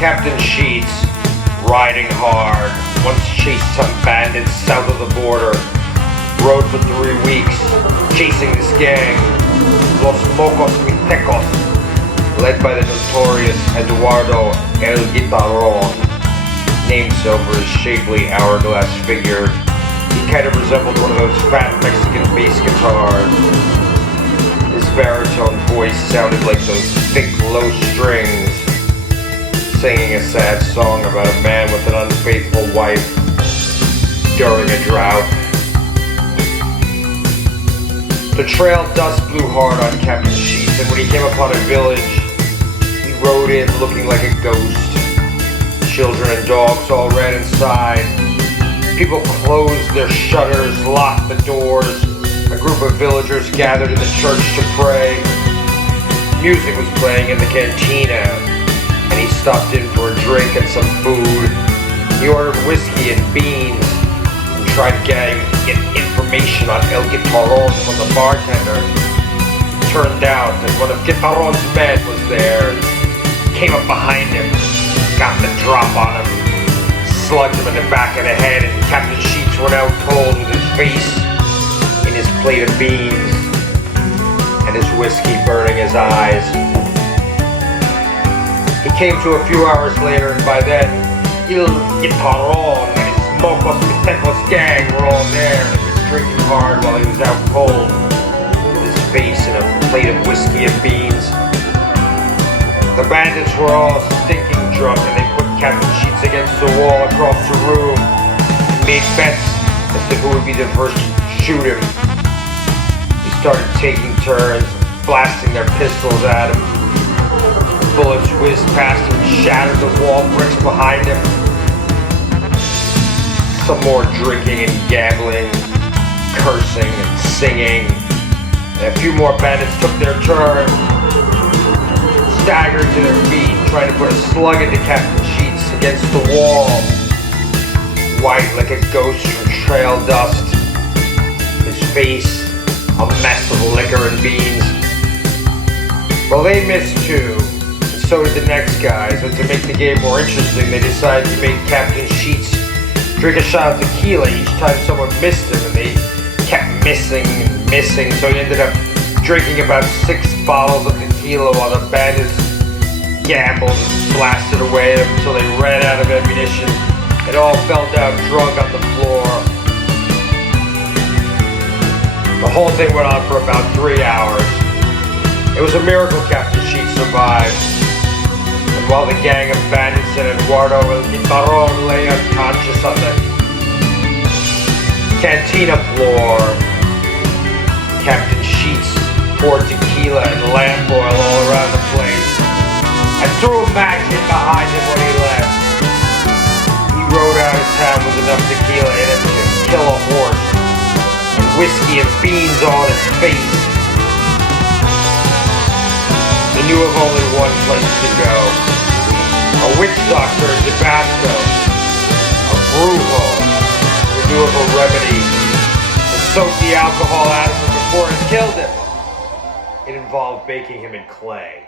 Captain Sheets, riding hard, once chased some bandits south of the border. Rode for 3 weeks, chasing this gang, Los Mocos Mitecos, led by the notorious Eduardo El Guitarron, named so for his shapely hourglass figure. He kind of resembled one of those fat Mexican bass guitars. His baritone voice sounded like those thick, low strings, singing a sad song about a man with an unfaithful wife during a drought. The trail dust blew hard on Captain Sheets, and when he came upon a village, he rode in looking like a ghost. Children and dogs all ran inside. People closed their shutters, locked the doors. A group of villagers gathered in the church to pray. Music was playing in the cantina, and he stopped in for a drink and some food. He ordered whiskey and beans and tried to get information on El Guitarron from the bartender. It turned out that one of Guitarron's men was there, came up behind him, got the drop on him, slugged him in the back of the head, and Captain Sheets went out cold with his face in his plate of beans and his whiskey burning his eyes. He came to a few hours later, and by then, El Guitarron and his Mocos Mitecos gang were all there, and he was drinking hard while he was out cold, with his face in a plate of whiskey and beans. The bandits were all stinking drunk, and they put Captain Sheets against the wall across the room and made bets as to who would be the first to shoot him. They started taking turns, blasting their pistols at him. Bullets whizzed past him, shattered the wall bricks behind him. Some more drinking and gambling, cursing and singing. And a few more bandits took their turn, staggered to their feet, trying to put a slug into Captain Sheets against the wall, white like a ghost from trail dust, his face a mess of liquor and beans. Well, they missed too, and so did the next guys, and to make the game more interesting, they decided to make Captain Sheets drink a shot of tequila each time someone missed him, and they kept missing and missing, so he ended up drinking about 6 bottles of tequila while the bandits gambled and blasted away at him until they ran out of ammunition and all fell down drunk on the floor. The whole thing went on for about 3 hours. It was a miracle Captain Sheets survived. And while the gang of bandits and Eduardo El Guitarron lay unconscious on the cantina floor, Captain Sheets poured tequila and lamp oil all around the place and threw a match in behind him when he left. He rode out of town with enough tequila in him to kill a horse, and whiskey and beans on his face. He knew of only one place to go. A witch doctor in Tabasco. A brujo who knew of a remedy to soak the alcohol out of him before it killed him. It involved baking him in clay.